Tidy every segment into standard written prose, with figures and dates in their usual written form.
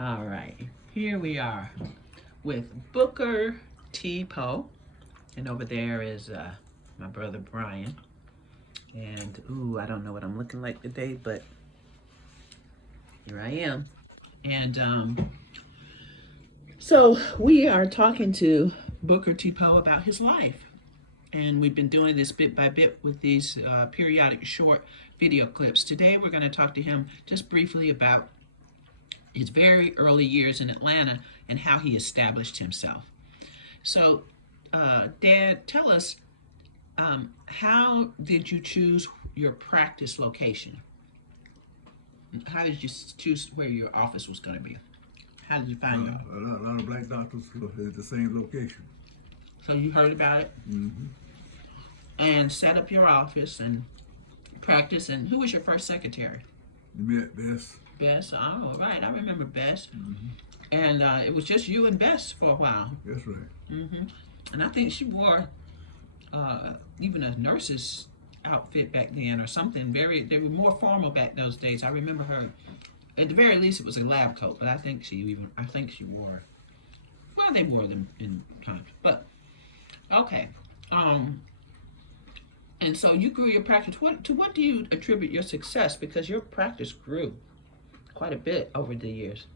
All right, here we are with Booker T. Poe, and over there is my brother Brian. And ooh, I don't know what I'm looking like today, but here I am. And so we are talking to Booker T. Poe about his life. And we've been doing this bit by bit with these periodic short video clips. Today we're going to talk to him just briefly about his very early years in Atlanta and how he established himself. So, Dad, tell us, how did you choose your practice location? How did you choose where your office was going to be? How did you find out? A lot of black doctors at the same location. So you heard about it and set up your office and practice. And who was your first secretary? You met Bess. Bess. Oh, right. I remember Bess. And it was just you and Bess for a while. That's right. And I think she wore even a nurse's outfit back then or something. They were more formal back those days. I remember her. At the very least, it was a lab coat, but I think she wore. Well, they wore them in times, but okay. And so you grew your practice. To what do you attribute your success? Because your practice grew quite a bit over the years.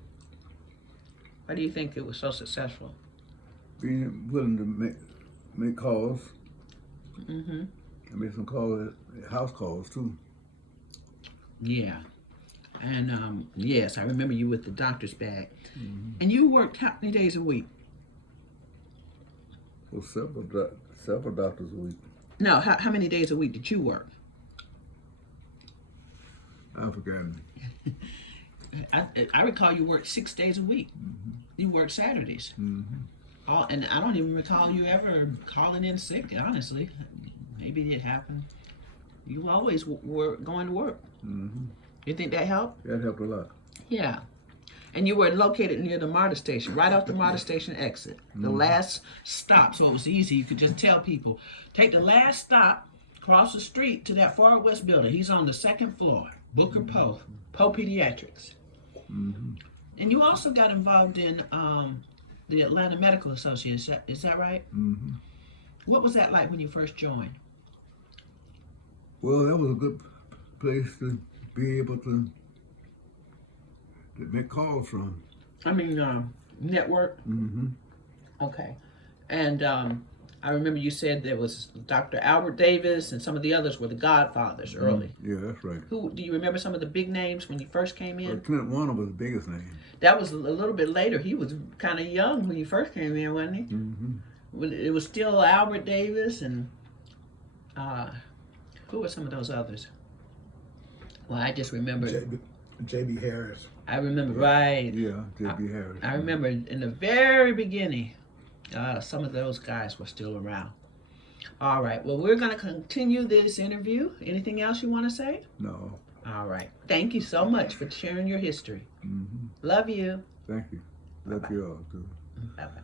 Why do you think it was so successful? Being willing to make calls. I made some calls, house calls too. Yeah. And yes, I remember you with the doctor's bag. And you worked how many days a week? Well, several doctors a week. No, how many days a week did you work? I forgot. I recall you worked 6 days a week. You worked Saturdays. And I don't even recall you ever calling in sick, honestly. Maybe it happened. You always were going to work. You think that helped? That helped a lot. Yeah. And you were located near the MARTA station, right off the MARTA station exit. The last stop, so it was easy. You could just tell people, take the last stop, cross the street to that far west building. He's on the second floor. Booker Poe, Poe Pediatrics. And you also got involved in the Atlanta Medical Association. Is that right? What was that like when you first joined? Well, that was a good place to be able to make calls from. I mean, network? Okay. And I remember you said there was Dr. Albert Davis and some of the others were the godfathers early. Yeah, that's right. Who do you remember some of the big names when you first came in? Clint Warner was the biggest name. That was a little bit later. He was kind of young when you first came in, wasn't he? It was still Albert Davis and who were some of those others? Well, I just remember J.B. Harris. I remember, right. Yeah, J.B. Harris. I remember in the very beginning, some of those guys were still around. All right. Well, we're going to continue this interview. Anything else you want to say? No. All right. Thank you so much for sharing your history. Love you. Thank you. Love you all, too. Bye-bye.